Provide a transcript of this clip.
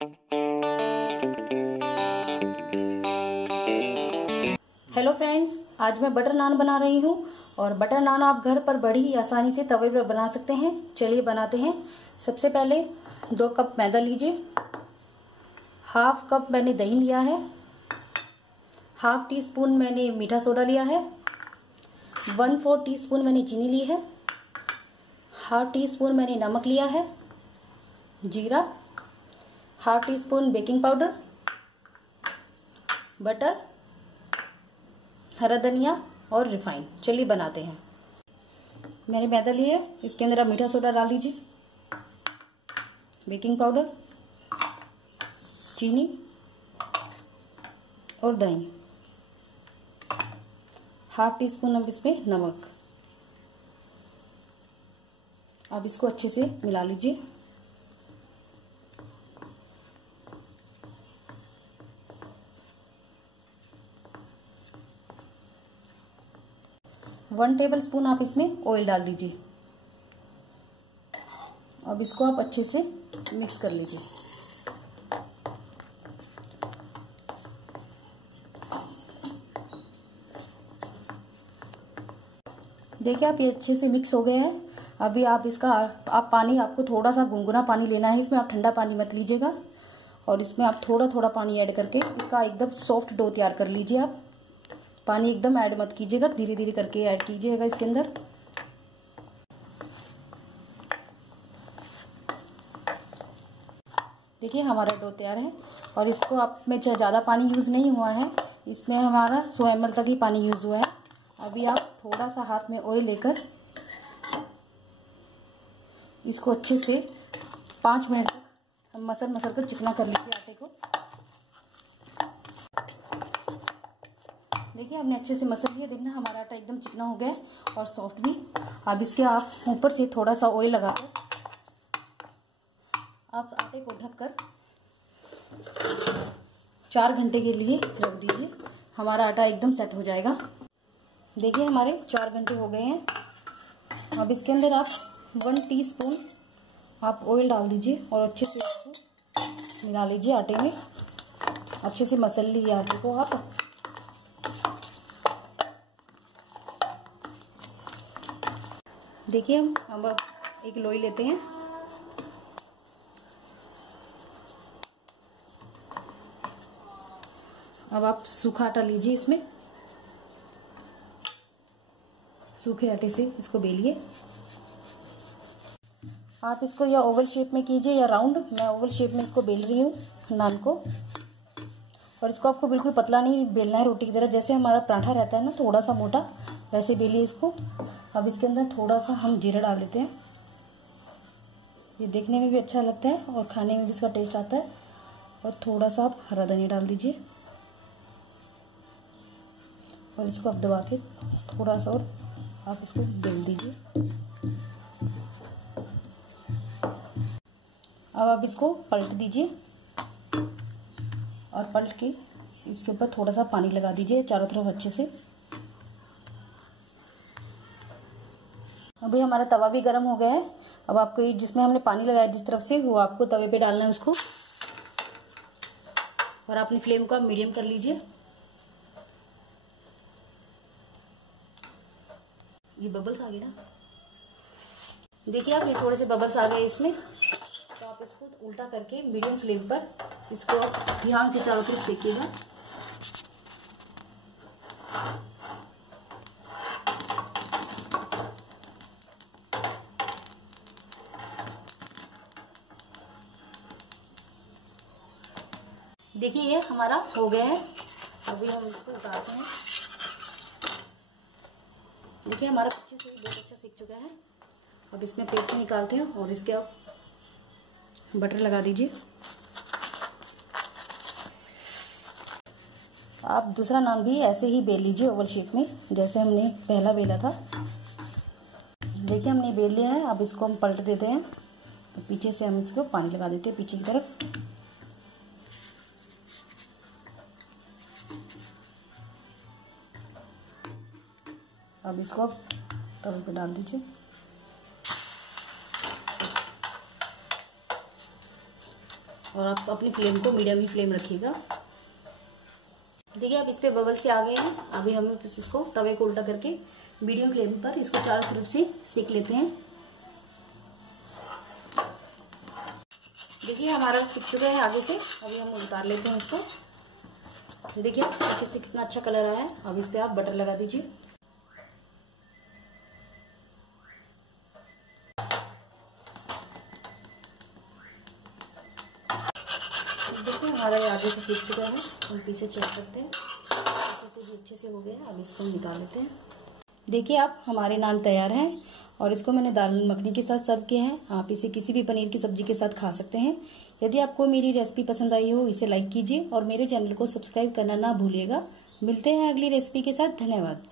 Hello friends, आज मैं butter नान बना रही हूँ और बटर नान आप घर पर बड़ी ही आसानी से तवे पर बना सकते हैं। चलिए बनाते हैं। सबसे पहले 2 कप मैदा लीजिए, हाफ कप मैंने दही लिया है, हाफ टी स्पून मैंने मीठा सोडा लिया है, 1/4 टीस्पून मैंने चीनी ली है, हाफ टी स्पून मैंने नमक लिया है, जीरा, half tea spoon baking powder, butter, हरा धनिया और रिफाइंड। चलिए बनाते हैं। मैंने मैदा लिया है, इसके अंदर आप मीठा सोडा डाल दीजिए, बेकिंग पाउडर, चीनी और दही, हाफ टी स्पून अब इसमें नमक। अब इसको अच्छे से मिला लीजिए। वन टेबल स्पून आप इसमें ऑयल डाल दीजिए। अब इसको आप अच्छे से मिक्स कर लीजिए। देखिए आप ये अच्छे से मिक्स हो गए हैं। अभी आप इसका पानी, आपको थोड़ा सा गुनगुना पानी लेना है। इसमें आप ठंडा पानी मत लीजिएगा और इसमें आप थोड़ा थोड़ा पानी ऐड करके इसका एकदम सॉफ्ट डो तैयार कर लीजिए। आप पानी एकदम ऐड मत कीजिएगा, धीरे धीरे करके ऐड कीजिएगा इसके अंदर। देखिए हमारा डो तैयार है और इसको आप में ज़्यादा पानी यूज़ नहीं हुआ है, इसमें हमारा 100 ml तक ही पानी यूज़ हुआ है। अभी आप थोड़ा सा हाथ में ऑयल लेकर इसको अच्छे से 5 मिनट तक मसल कर चिकना कर लीजिए आटे को। देखिए हमने अच्छे से मसल लिया। देखना हमारा आटा एकदम चिकना हो गया है और सॉफ्ट भी। अब इसके आप ऊपर से थोड़ा सा ऑयल लगाकर आप आटे को ढककर 4 घंटे के लिए रख दीजिए। हमारा आटा एकदम सेट हो जाएगा। देखिए हमारे 4 घंटे हो गए हैं। अब इसके अंदर आप 1 टीस्पून आप ऑयल डाल दीजिए और अच्छे से इसको मिला लीजिए आटे में। अच्छे से मसल लीजिए आटे को आप। देखिए हम अब एक लोई लेते हैं। अब आप सूखा आटा लीजिए, इसमें सूखे आटे से इसको बेलिए। आप इसको या ओवल शेप में कीजिए या राउंड। मैं ओवल शेप में इसको बेल रही हूँ नान को। और इसको आपको बिल्कुल पतला नहीं बेलना है, रोटी की तरह। जैसे हमारा पराठा रहता है ना, थोड़ा सा मोटा, वैसे बेलिए इसको। अब इसके अंदर थोड़ा सा हम जीरा डाल देते हैं। ये देखने में भी अच्छा लगता है और खाने में भी इसका टेस्ट आता है। और थोड़ा सा आप हरा धनिया डाल दीजिए और इसको आप दबा के थोड़ा सा और आप इसको बेल दीजिए। अब आप इसको पलट दीजिए और पलट के इसके ऊपर थोड़ा सा पानी लगा दीजिए चारों तरफ अच्छे से। अभी हमारा तवा भी गर्म हो गया है। अब आपको जिसमें हमने पानी लगाया जिस तरफ से, वो आपको तवे पे डालना है उसको। और अपनी फ्लेम को आप मीडियम कर लीजिए। ये बबल्स आ गए ना, देखिए आप, ये थोड़े से बबल्स आ गए इसमें। तो आप इसको उल्टा करके मीडियम फ्लेम पर इसको आप ध्यान से चारों तरफ सेकिएगा। देखिए ये हमारा हो गया है। अभी हम इसको उतारते हैं। देखिए हमारा अच्छे से बहुत अच्छा सीख चुका है। अब इसमें प्लेट में निकालते हैं और इसके आप बटर लगा दीजिए। आप दूसरा नान भी ऐसे ही बेल लीजिए ओवल शेप में, जैसे हमने पहला बेला था। देखिए हमने बेल लिया है। अब इसको हम पलट देते हैं। तो पीछे से हम इसको पानी लगा देते हैं पीछे की तरफ। अब इसको आप तवे पे डाल दीजिए। और आप अपनी फ्लेम को मीडियम ही फ्लेम रखिएगा। देखिए अब इस पे बबल से आ गए हैं। अभी हम इसको तवे को उल्टा करके मीडियम फ्लेम पर इसको चारों तरफ से सेक लेते हैं। देखिए हमारा सीख चुका है आगे से। अभी हम उतार लेते हैं इसको। देखिए पीछे से कितना अच्छा कलर आया है। अब इस पे आप बटर लगा दीजिए। देखिए हमारा ये आगे से सीख चुका है। हम पीछे चेक करते हैं, अच्छे से हो गया। अब इसको हम निकाल लेते हैं। देखिए आप हमारे नान तैयार हैं और इसको मैंने दाल मखनी के साथ सर्व किया है। आप इसे किसी भी पनीर की सब्जी के साथ खा सकते हैं। यदि आपको मेरी रेसिपी पसंद आई हो इसे लाइक कीजिए और मेरे चैनल को सब्सक्राइब करना ना भूलिएगा। मिलते हैं अगली रेसिपी के साथ। धन्यवाद।